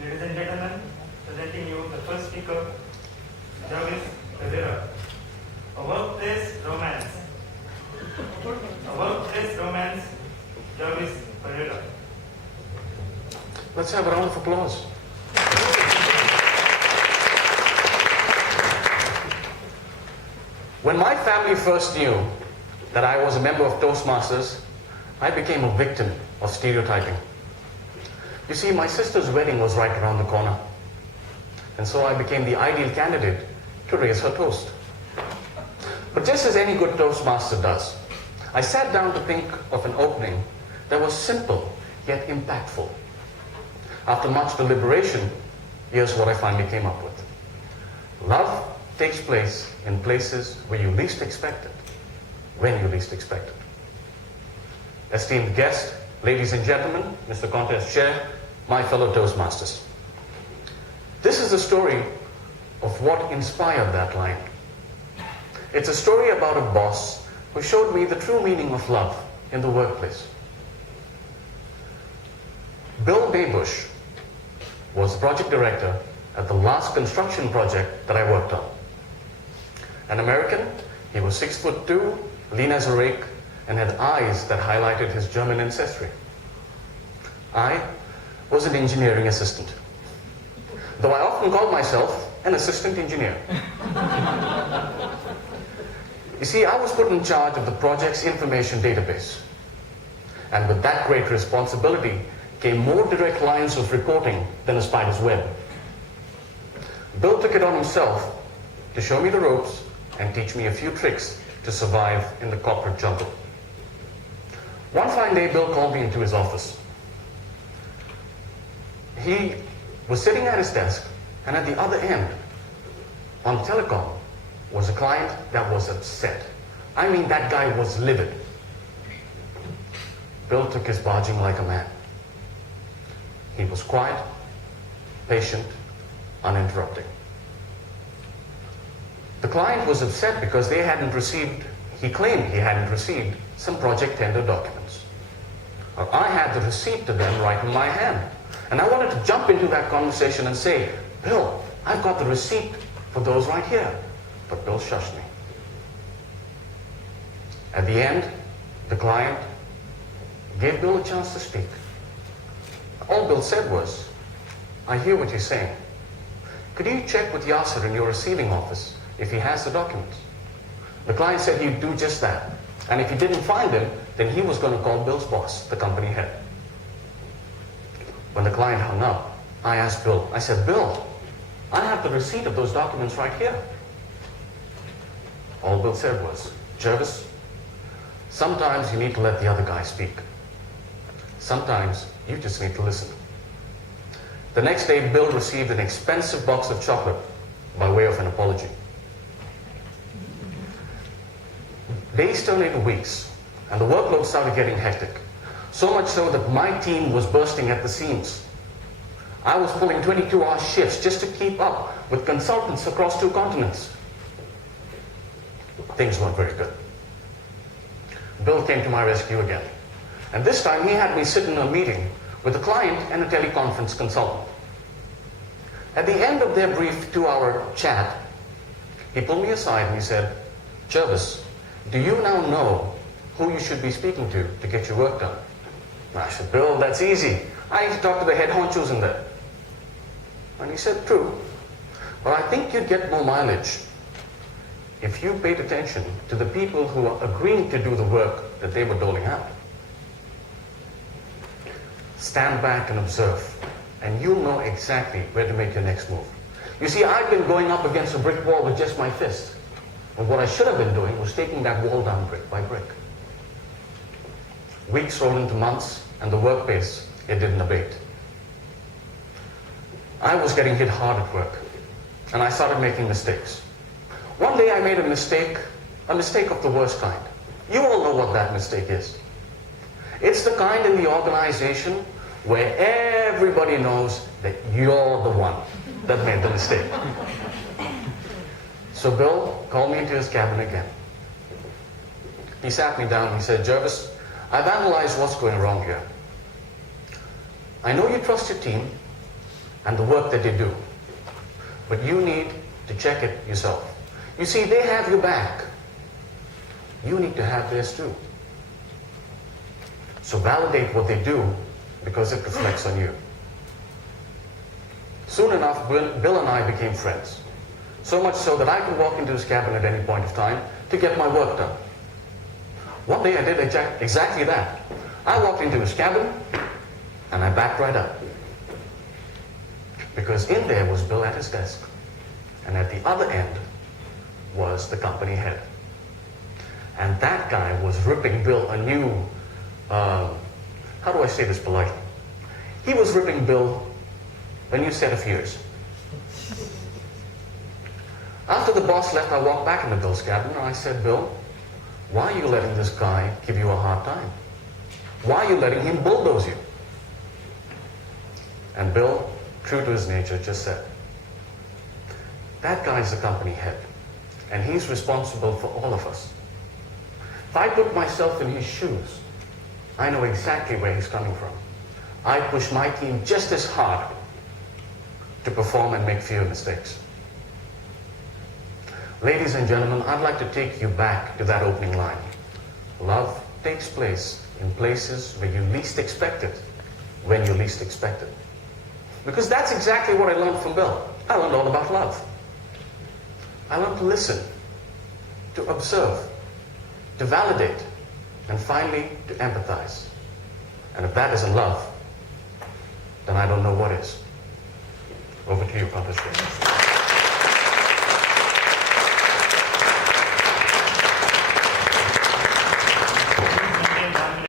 Ladies and gentlemen, presenting you the first speaker, Jervis Pereira. A workplace romance. A workplace romance, Jervis Pereira. Let's have a round of applause. When my family first knew that I was a member of Toastmasters, I became a victim of stereotyping. You see, my sister's wedding was right around the corner, and so I became the ideal candidate to raise her toast. But just as any good Toastmaster does, I sat down to think of an opening that was simple yet impactful. After much deliberation, here's what I finally came up with. Love takes place in places where you least expect it, when you least expect it. Esteemed guest, ladies and gentlemen, Mr. Contest Chair, my fellow Toastmasters. This is the story of what inspired that line. It's a story about a boss who showed me the true meaning of love in the workplace. Bill Maybush was the project director at the last construction project that I worked on. An American, he was 6'2", lean as a rake, and had eyes that highlighted his German ancestry. I was an engineering assistant, though I often called myself an assistant engineer. You see, I was put in charge of the project's information database. And with that great responsibility came more direct lines of reporting than a spider's web. Bill took it on himself to show me the ropes and teach me a few tricks to survive in the corporate jungle. One fine day, Bill called me into his office. He was sitting at his desk, and at the other end, on telecom, was a client that was upset. I mean, that guy was livid. Bill took his barging like a man. He was quiet, patient, uninterrupting. The client was upset because he claimed he hadn't received some project tender documents. Well, I had the receipt to them right in my hand. And I wanted to jump into that conversation and say, Bill, I've got the receipt for those right here. But Bill shushed me. At the end, the client gave Bill a chance to speak. All Bill said was, I hear what you're saying. Could you check with Yasser in your receiving office if he has the documents? The client said he'd do just that. And if he didn't find him, then he was going to call Bill's boss, the company head. When the client hung up, I asked Bill, I said, Bill, I have the receipt of those documents right here. All Bill said was, Jervis, sometimes you need to let the other guy speak. Sometimes you just need to listen. The next day, Bill received an expensive box of chocolate by way of an apology. Days turned into weeks, and the workload started getting hectic. So much so that my team was bursting at the seams. I was pulling 22-hour shifts just to keep up with consultants across 2 continents. Things weren't very good. Bill came to my rescue again. And this time he had me sit in a meeting with a client and a teleconference consultant. At the end of their brief 2-hour chat, he pulled me aside and he said, Jervis, do you now know who you should be speaking to get your work done? And I said, Bill, that's easy. I need to talk to the head honchos in there. And he said, true. But I think you'd get more mileage if you paid attention to the people who are agreeing to do the work that they were doling out. Stand back and observe, and you'll know exactly where to make your next move. You see, I've been going up against a brick wall with just my fist. And what I should have been doing was taking that wall down brick by brick. Weeks rolled into months, and the work pace, it didn't abate. I was getting hit hard at work, and I started making mistakes. One day I made a mistake of the worst kind. You all know what that mistake is. It's the kind in the organization where everybody knows that you're the one that made the mistake. So Bill called me into his cabin again. He sat me down and he said, Jervis, I've analyzed what's going wrong here. I know you trust your team, and the work that they do. But you need to check it yourself. You see, they have your back. You need to have theirs too. So validate what they do because it reflects on you. Soon enough, Bill and I became friends. So much so that I could walk into his cabin at any point of time to get my work done. One day I did exactly that. I walked into his cabin and I backed right up. Because in there was Bill at his desk. And at the other end was the company head. And that guy was ripping Bill a new, how do I say this politely? He was ripping Bill a new set of ears. After the boss left, I walked back into Bill's cabin and I said, Bill, why are you letting this guy give you a hard time? Why are you letting him bulldoze you? And Bill, true to his nature, just said, that guy's the company head, and he's responsible for all of us. If I put myself in his shoes, I know exactly where he's coming from. I push my team just as hard to perform and make fewer mistakes. Ladies and gentlemen, I'd like to take you back to that opening line. Love takes place in places where you least expect it, when you least expect it. Because that's exactly what I learned from Bill. I learned all about love. I learned to listen, to observe, to validate, and finally to empathize. And if that isn't love, then I don't know what is. Over to you, Contest.